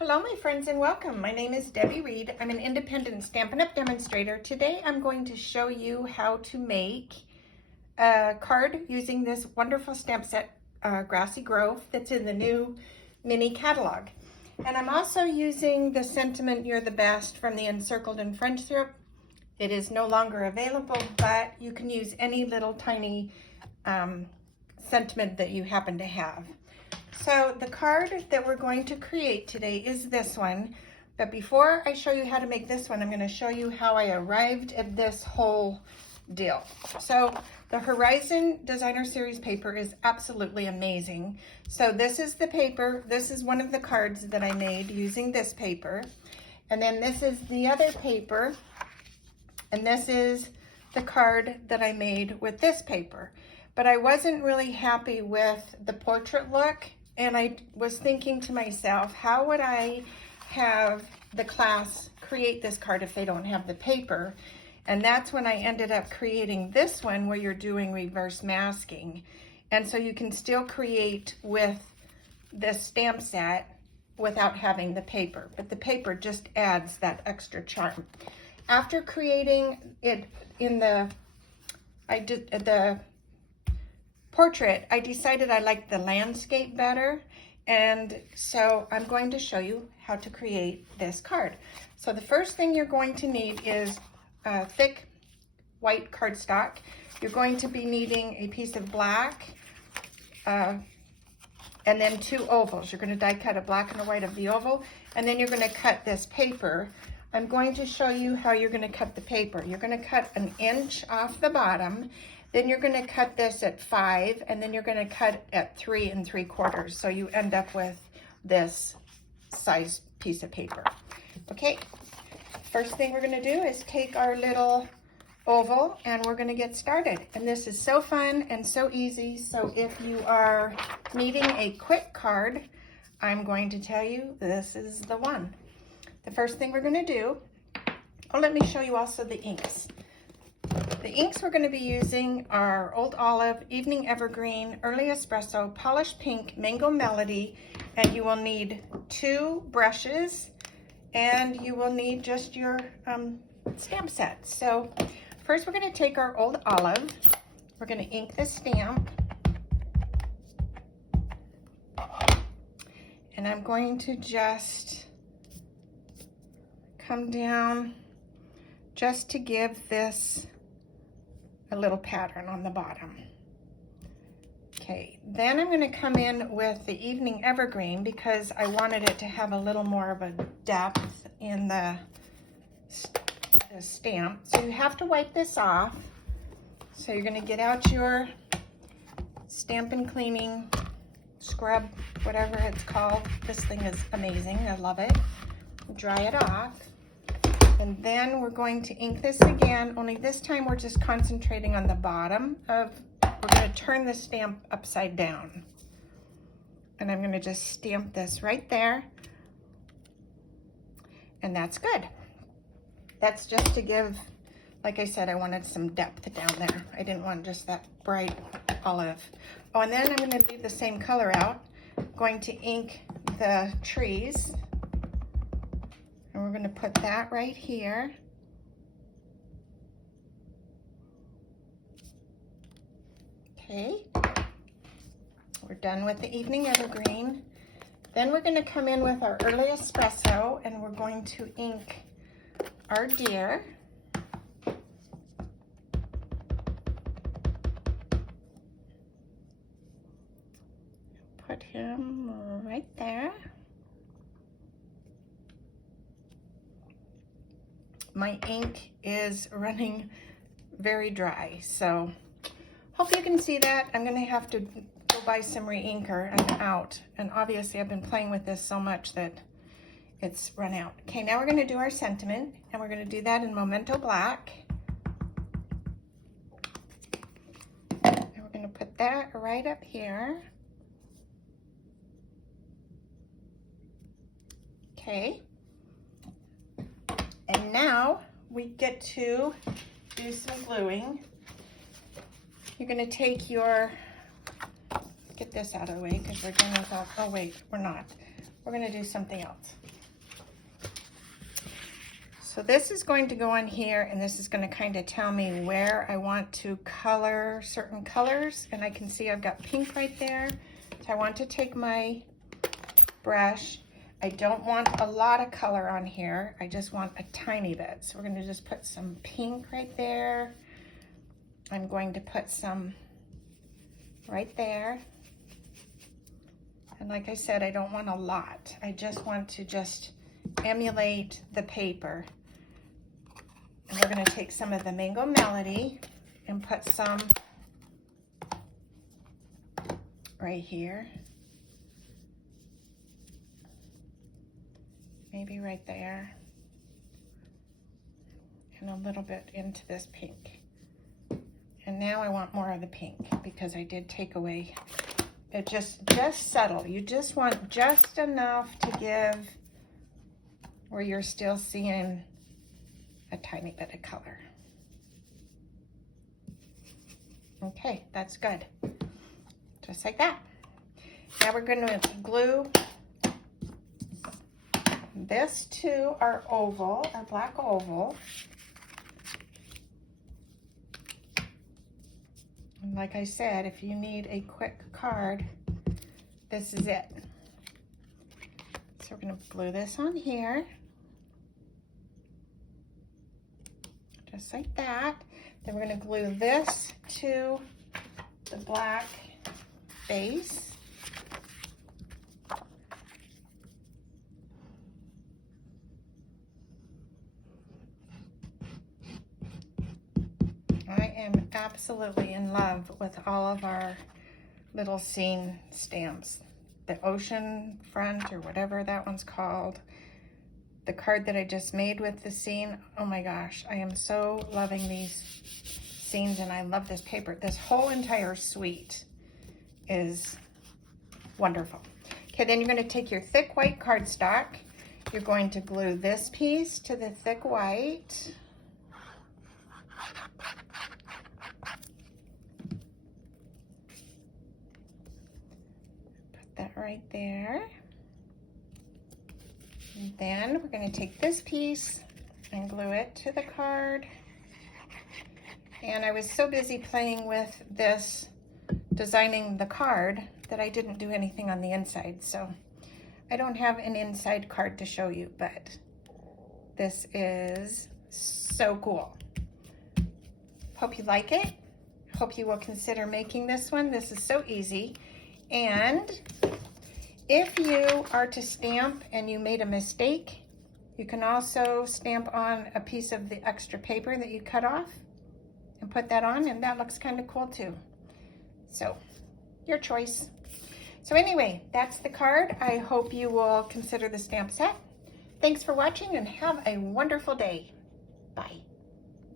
Hello my friends and welcome. My name is Debbie Reed. I'm an independent Stampin' Up! Demonstrator. Today I'm going to show you how to make a card using this wonderful stamp set, Grassy Grove, that's in the new mini catalog. And I'm also using the sentiment "You're the Best" from the Encircled and French Syrup. It is no longer available, but you can use any little tiny sentiment that you happen to have. So the card that we're going to create today is this one, but before I show you how to make this one, I'm going to show you how I arrived at this whole deal. So the Horizon Designer Series paper is absolutely amazing. So this is the paper. This is one of the cards that I made using this paper. And then this is the other paper. And this is the card that I made with this paper. But I wasn't really happy with the portrait look. And I was thinking to myself, how would I have the class create this card if they don't have the paper? And that's when I ended up creating this one where you're doing reverse masking. And so you can still create with this stamp set without having the paper. But the paper just adds that extra charm. After creating it in the portrait, I decided I liked the landscape better, and so I'm going to show you how to create this card. So the first thing you're going to need is thick white cardstock. You're going to be needing a piece of black and then two ovals. You're going to die cut a black and a white of the oval, and then you're going to cut this paper. I'm going to show you how you're going to cut the paper. You're going to cut 1 inch off the bottom. Then you're going to cut this at 5, and then you're going to cut at 3 3/4. So you end up with this size piece of paper. Okay, first thing we're going to do is take our little oval and we're going to get started. And this is so fun and so easy. So if you are needing a quick card, I'm going to tell you this is the one. The first thing we're going to do, let me show you also the inks. The inks we're going to be using are Old Olive, Evening Evergreen, Early Espresso, Polished Pink, Mango Melody, and you will need 2 brushes, and you will need just your stamp set. So first we're going to take our Old Olive, we're going to ink the stamp, and I'm going to just come down just to give this a little pattern on the bottom. Okay, then I'm going to come in with the Evening Evergreen because I wanted it to have a little more of a depth in the stamp. So you have to wipe this off. So you're going to get out your Stampin' Cleaning scrub, whatever it's called. This thing is amazing. I love it. Dry it off. And then we're going to ink this again, only this time we're just concentrating on the bottom of, we're going to turn the stamp upside down. And I'm going to just stamp this right there. And that's good. That's just to give, like I said, I wanted some depth down there. I didn't want just that bright olive. Oh, and then I'm going to leave the same color out. I'm going to ink the trees. And we're going to put that right here. Okay. We're done with the Evening Evergreen. Then we're going to come in with our Early Espresso and we're going to ink our deer. Put him right there. My ink is running very dry, so hope you can see that. I'm going to have to go buy some re-inker and I'm out. And obviously I've been playing with this so much that it's run out. Okay, now we're going to do our sentiment, and we're going to do that in Memento Black. And we're going to put that right up here. Okay. And now we get to do some gluing. You're going to take your, get this out of the way because we're doing without, oh wait, we're not. we're going to do something else. So this is going to go on here, and this is going to kind of tell me where I want to color certain colors. And I can see I've got pink right there. So I want to take my brush. I don't want a lot of color on here. I just want a tiny bit. So we're going to just put some pink right there. I'm going to put some right there. And like I said, I don't want a lot. I just want to just emulate the paper. And we're going to take some of the Mango Melody and put some right here. Maybe right there. And a little bit into this pink. And now I want more of the pink because I did take away. It just subtle. You just want just enough to give where you're still seeing a tiny bit of color. Okay, that's good. Just like that. Now we're going to glue this to our oval, our black oval. And like I said, if you need a quick card, this is it. So we're going to glue this on here. Just like that. Then we're going to glue this to the black base. I am absolutely in love with all of our little scene stamps. The ocean front, or whatever that one's called. The card that I just made with the scene. Oh my gosh, I am so loving these scenes, and I love this paper. This whole entire suite is wonderful. Okay, then you're going to take your thick white cardstock. You're going to glue this piece to the thick white. Put that right there. And then we're going to take this piece and glue it to the card. And I was so busy playing with this, designing the card, that I didn't do anything on the inside. So I don't have an inside card to show you, but this is so cool. Hope you like it. Hope you will consider making this one. This is so easy. And if you are to stamp and you made a mistake, you can also stamp on a piece of the extra paper that you cut off and put that on, and that looks kind of cool too. So, your choice. So anyway, that's the card. I hope you will consider the stamp set. Thanks for watching and have a wonderful day. Bye.